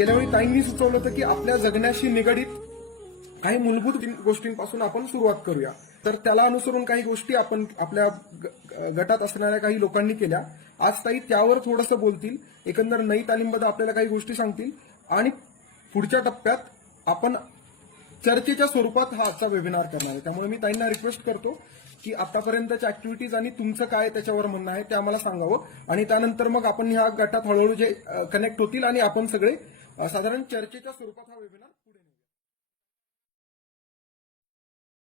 गेल्या वेळी ताईंनी सुचवलं होतं की आपल्या जगण्याशी निगडीत काही मूलभूत गोष्टींपासून आपण सुरुवात करूया. तर त्याला अनुसरून काही गोष्टी आपण आपल्या गटात असणाऱ्या काही लोकांनी केल्या. आज ताई त्यावर थोडंसं बोलतील, एकंदर नई तालीमबद्दल आपल्याला काही गोष्टी सांगतील आणि पुढच्या टप्प्यात आपण चर्चेच्या स्वरूपात हा आजचा वेबिनार करणार आहे. त्यामुळे मी ताईंना रिक्वेस्ट करतो की आतापर्यंतच्या ऍक्टिव्हिटीज आणि तुमचं काय त्याच्यावर म्हणणं आहे ते आम्हाला सांगावं आणि त्यानंतर मग आपण ह्या गटात हळूहळू जे कनेक्ट होतील आणि आपण सगळे साधारण चर्चेच्या स्वरूपात हा वेबिनार पुढे